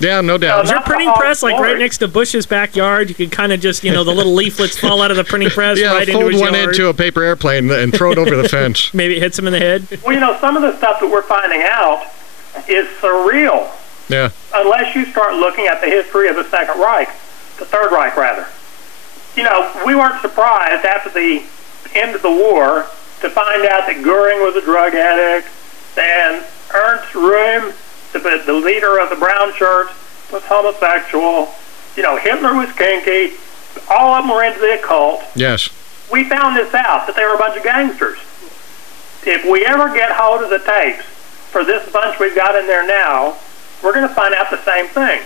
Yeah, no doubt. Is your printing press like right next to Bush's backyard? You could kind of just, the little leaflets fall out of the printing press right into his yard. Fold one into a paper airplane and throw it over the fence. Maybe it hits him in the head. Well, some of the stuff that we're finding out is surreal. Yeah. Unless you start looking at the history of the Second Reich, the Third Reich, rather. We weren't surprised after the end of the war to find out that Goering was a drug addict, and Ernst Röhm, the leader of the brown shirts, was homosexual. Hitler was kinky. All of them were into the occult. Yes. We found this out, that they were a bunch of gangsters. If we ever get hold of the tapes for this bunch we've got in there now, we're going to find out the same thing.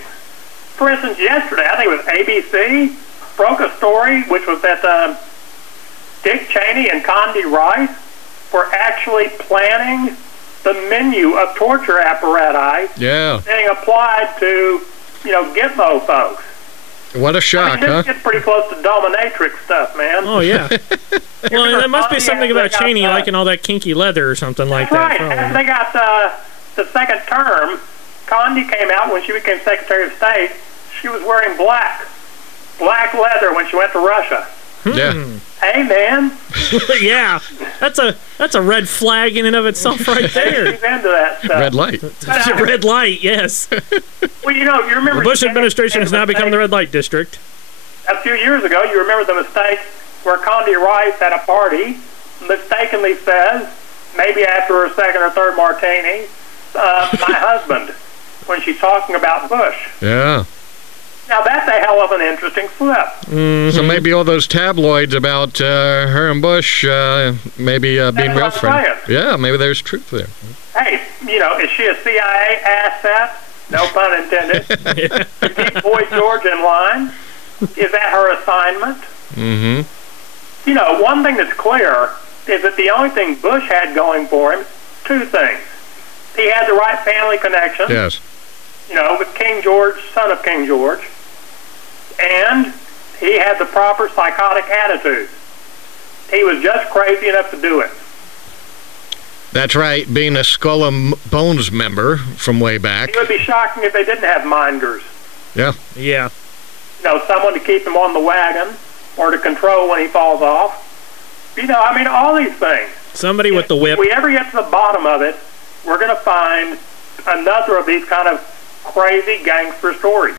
For instance, yesterday, I think it was ABC, broke a story which was that Dick Cheney and Condi Rice were actually planning the menu of torture apparatus being applied to, Gitmo folks. What a shock, this gets pretty close to dominatrix stuff, man. Oh, yeah. Well, there must be something about Cheney liking all that kinky leather or something like that. Right. After they got the second term, Condi came out when she became Secretary of State. She was wearing black leather when she went to Russia. Yeah. Hey, man. Yeah. That's a red flag in and of itself right there. She's into that stuff. Red light. That's a red light, yes. Well, you remember... The Bush administration has now become the red light district. A few years ago, you remember the mistake where Condi Rice at a party mistakenly says, maybe after her second or third martini, my husband, when she's talking about Bush. Yeah. Now, that's a hell of an interesting slip. Mm-hmm. So maybe all those tabloids about her and Bush maybe being real friends. Yeah, maybe there's truth there. Hey, is she a CIA asset? No pun intended. To keep Boy George in line? Is that her assignment? Mm-hmm. One thing that's clear is that the only thing Bush had going for him, two things. He had the right family connection. Yes. With King George, son of King George. And he had the proper psychotic attitude. He was just crazy enough to do it. That's right, being a Skull and Bones member from way back. It would be shocking if they didn't have minders. Yeah. Yeah. Someone to keep him on the wagon or to control when he falls off. All these things. Somebody with the whip. If we ever get to the bottom of it, we're going to find another of these kind of crazy gangster stories.